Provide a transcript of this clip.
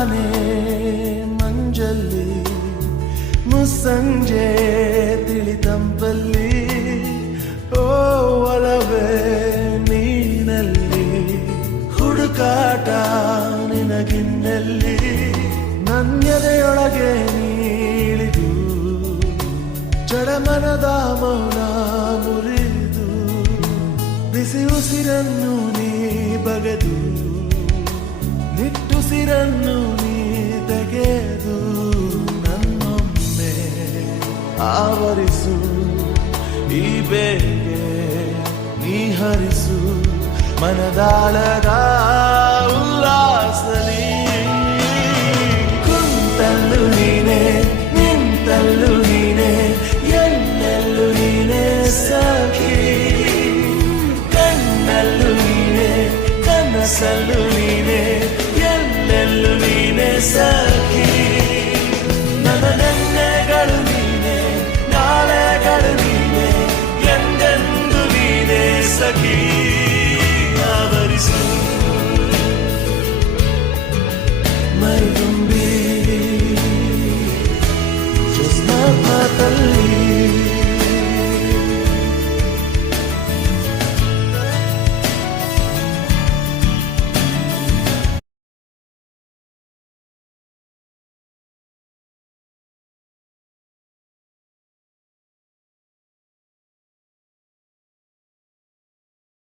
ತಾನೇ ಮಂಜಲ್ಲಿ ಮುಸ್ಸಂಜೆ ತಿಳಿತಂಪಲ್ಲಿ ಓ ಒಲವೇ ನೀನಲ್ಲಿ ಹುಡುಕಾಟ ನಿನಗಿನ್ನಲ್ಲಿ ನನ್ಯದೆಯೊಳಗೆ ನೀಳಿದು ಜಡಮನದ ಮೌನ ಮುರಿದು ಬಿಸಿ ಉಸಿರನ್ನು ನೀ ಬಗೆದು ನಿಟ್ಟುಸಿರನ್ನು ನೀ ತೆಗೆದು ನನ್ನೊಮ್ಮೆ ಆವರಿಸು ಈ ಬೇಗೆ ನೀ ಹರಿಸು ಮನದಾಳದ ಉಲ್ಲಾಸಲಿ ಕುಂತಲ್ಲು ನೀನೆ ನಿಂತಲ್ಲು ನೀನೆ ಎಲ್ಲೆಲ್ಲೂ ನೀನೆ ಸಖಿ ಕಣ್ಣಲ್ಲೂ ನೀನೆ ಕನಸಲ್ಲೂ ನೀನೆ ಎಲ್ಲೆಲ್ಲೂ ನೀನೆ ಸಖಿ ನನ್ನ ನೆನ್ನೆಗಳು ನೀನೆ ನಾಳೆಗಳು ನೀನೆ ಎಂದೆಂದು ನೀನೆ ಸಖಿ